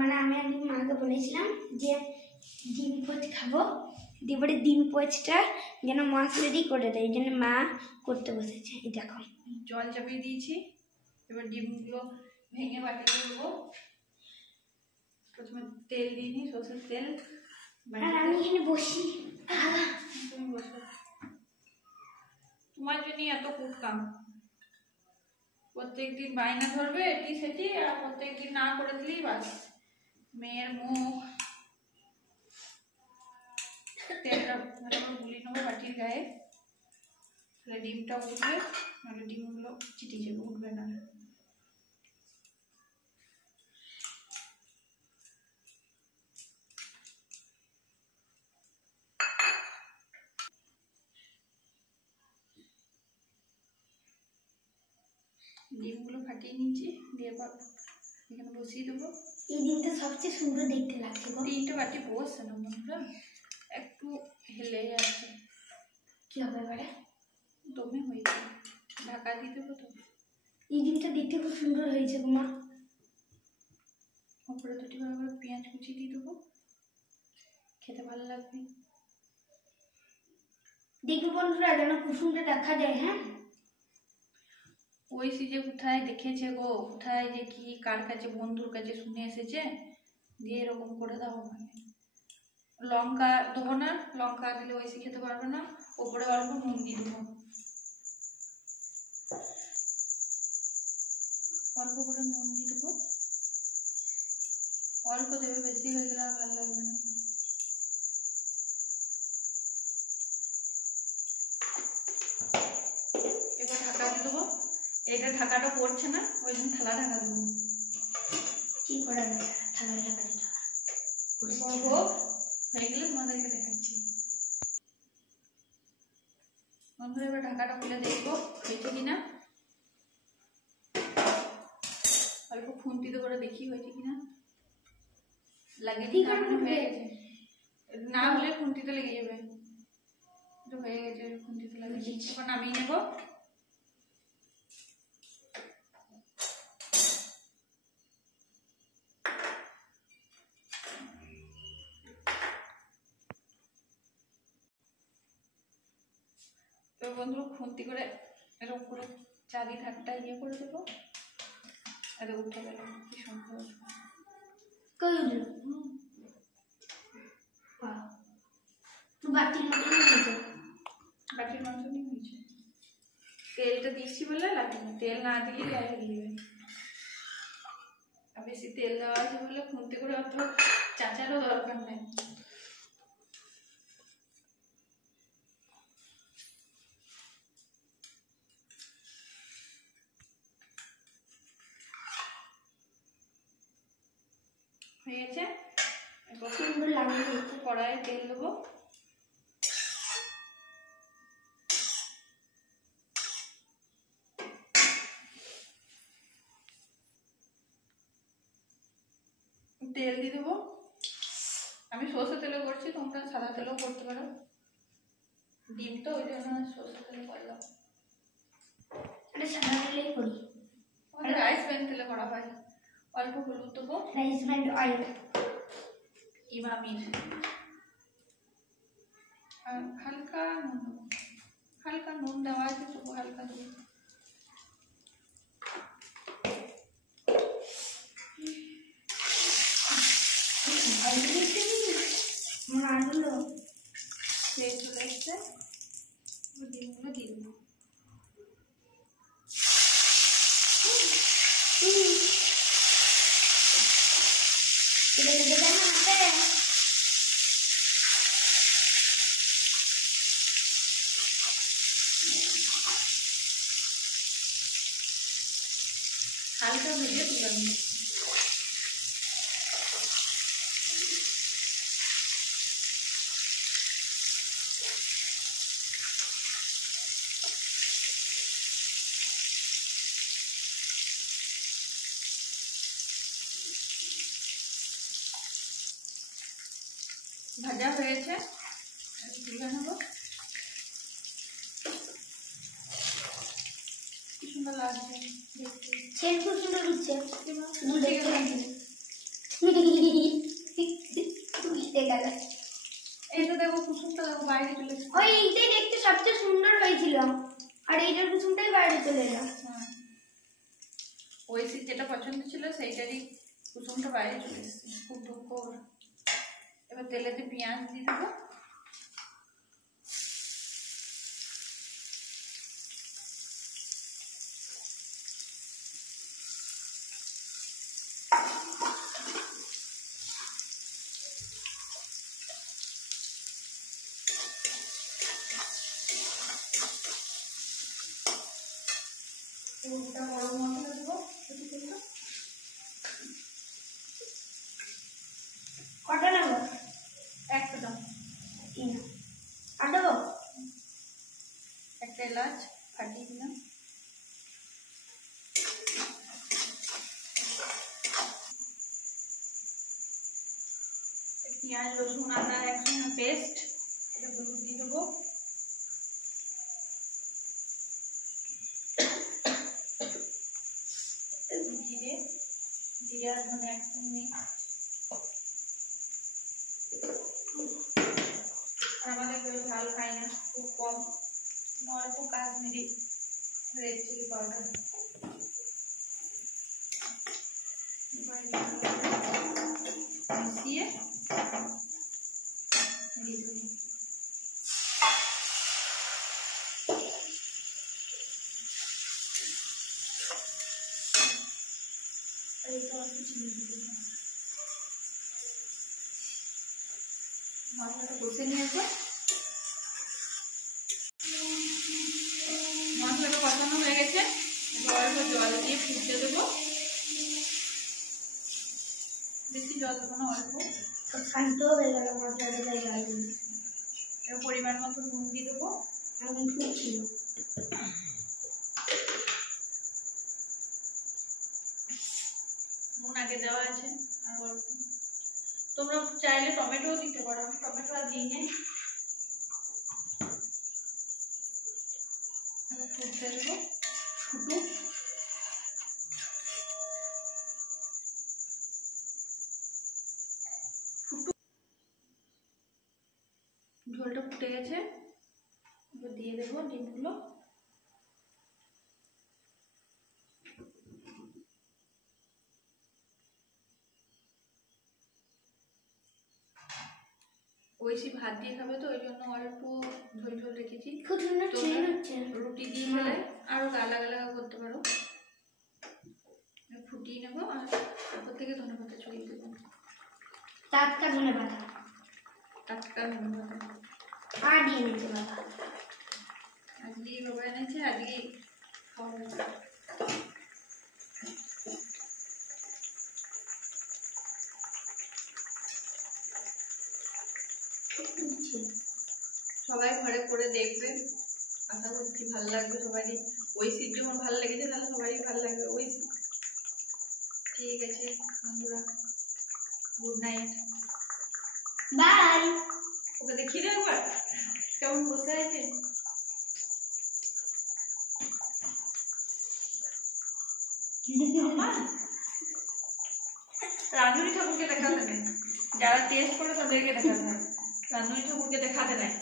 মানে আমি একদিন মাকে বলেছিলাম যে ডিম পোচ খাবো, এবারে ডিম পোচটা যেন মা রেডি করে দেয়, এই জন্য মা করতে বসেছে। এই দেখো জল চাপিয়ে দিয়েছি, এবার ডিমগুলো ভেঙে বাটিতে দেবো। প্রথমে তেল দিয়ে নিই, সরষের তেল। আর আমি এখানে বসি, তুমি বসো, তোমার জন্য এত কুটকাম। প্রত্যেকদিন বায়না ধরবে এটি সেটি, আর প্রত্যেকদিন না করে দিলেই বাস। মেয়ের মুখ। তেলটা ভালো করে গুলিয়ে নেবো বাটির গায়ে, তাহলে ডিমটা উঠবে, নাহলে ডিমগুলো চিটে যাবে, উঠবে না। ডিমগুলো ফাটিয়ে নিচ্ছি, দিয়ে এবার এখানে বসিয়ে দেবো। এই ডিমটা সবচেয়ে সুন্দর দেখতে লাগছে। ডিমটা বাটি বসছে না বন্ধুরা, একটু হেলে যাচ্ছে। কি হবে এবারে? দমে হয়েছে, ঢাকা দিয়ে দেবো তো। এই ডিমটা দেখতে খুব সুন্দর হয়েছে গো মা। ওপরে দুটি ভাবে পেঁয়াজ কুচি দিয়ে দেবো, খেতে ভালো লাগবে। দেখবো বন্ধুরা যেন খুব সুন্দর দেখা যায়। হ্যাঁ, ওই যে কোথায় দেখেছে গো, কোথায় যে কি কার কাছে বন্ধুর কাছে শুনে এসেছে, দিয়ে এরকম করে দাও আমাকে। লঙ্কা দেবো না, লঙ্কা দিলে ওইসি খেতে পারবে না। ওপরে অল্প নুন দিয়ে দেবো, অল্প করে নুন দিয়ে দেবো। অল্প দেবে, বেশি হয়ে গেলে আর ভালো লাগবে না। এবার ঢাকা দিয়ে দেবো। এটা ঢাকাটা পড়ছে না, ওই জন্য থালা ঢাকা দেবো। কি করা যায়, থালা ঢাকা দিতে হোক, হয়ে গেলে তোমাদেরকে দেখাচ্ছি। বন্ধুরা এবার ঢাকাটা খুলে দেখবো হয়েছে কিনা। অল্প খুন্তিতে করে দেখি হয়েছে কিনা। লাগিয়ে দিই, হয়ে গেছে। না হলে খুন্তিতে লেগে যাবে। হয়ে গেছে, খুন্তিতে লাগিয়ে দিচ্ছি। এবার নামিয়ে নেবো। তো বন্ধুরা খুন্তি করে এরকম করে চারি ধারটা ইয়ে করে দেবো, আর উঠে গেল। কি সুন্দর বাটির মতনই হয়েছে। বাটির মতনই হয়েছে। তেলটা দিচ্ছি বলে লাগে না, তেল না দিলে গায়ে লেগে যাবে। আর বেশি তেল দেওয়া আছে বলে খুন্তি করে অত চাচারও দরকার নেই। হয়ে গেছে। সুন্দর লাগবে। কড়াইয়ে তেল দেবো। তেল দিয়ে দেবো। আমি সরষে তেলে করছি, তোমরা সাদা তেলেও করতে পারো। ডিম তো ওই জন্য সরষে তেলে করলাম। সাদা তেলেই করি, রাইস ব্র্যান্ড তেলে করা হয়। অল্প হলুদ দেবো, রাইস ব্র্যান্ড অয়েল, ইমামির। আর হালকা নুন দেবো, হালকা নুন দেওয়া আছে, তবু হালকা দেবো। চলে এসছে, ডিমগুলো দিয়ে দেবো। হালকা ভেজে তুলে নেব। ভাজা হয়েছে, তুলে নেব। কি সুন্দর লাগছে দেখতে, খুব সুন্দর হচ্ছে। চলে এলো। ওইসি যেটা পছন্দ ছিল সেইটারই কুসুমটা বাইরে চলে এসেছে, খুব দুঃখ ওর। এবার তেলেতে পেঁয়াজ দিয়ে দেবো। গোটা গরম মশলা দেবো, কটা নেবো? একটা দাও, আর দেবো? একটা এলাচ ফাটিয়ে দিলাম। পেঁয়াজ রসুন আদা একসঙ্গে পেস্ট, এটা হলুদ দিয়ে দেবো। জিরে জিরে আর ধনে একসঙ্গে। আমাদের কেউ ঝাল খাই না, খুব কম, অল্প কাশ্মীরি রেড চিলি পাউডার। মিশিয়ে দিয়ে দেবো। মশলাটা কষে নিয়েছে, মশলাটা কষানো হয়ে গেছে। অল্প জল দিয়ে ফুটতে দেবো, বেশি জল দেবো না, অল্প। শান্ত হয়ে গেল মশলাটা, তাই জল দিই। এবার পরিমাণ মতো নুন দিয়ে দেবো। এখন ফুটছিল। নুন আগে দেওয়া আছে আর অল্প। তোমরা চাইলে টমেটোও দিতে পারো, আমি টমেটো আর দিই নি। ফুটতে দেবো, ফুটুক। ঝোলটা ফুটে গেছে, এবার দিয়ে দেবো ডিমগুলো। ঐশী ভাত দিয়ে খাবে তো, ওই জন্য অল্প ঝোল ঝোল রেখেছি। রুটি দিয়ে খেলে আরো গালা গালা করতে পারো। ফুটিয়ে নেবো আর তারপর থেকে ধনে পাতা ছড়িয়ে দেবো। টাটকা ধনে পাতা, টাটকা ধনে পাতা আর দিয়ে নিতে বাবা। আজকেই বাবা এনেছে, আজকেই খাওয়া। সবাই ঘরে করে দেখবে, আশা করছি ভালো লাগবে সবারই। ঐশীর যখন ভালো লেগেছে তাহলে সবারই ভালো লাগবে। ঐশী ঠিক আছে বন্ধুরা, গুড নাইট, বাই। ওকে দেখি না একবার কেমন বসে আছে। রাঁধুনি ঠাকুরকে দেখাতে নেই, যারা টেস্ট করে তাদেরকে দেখাতে হয়, রাঁধুনি ঠাকুরকে দেখাতে নেই।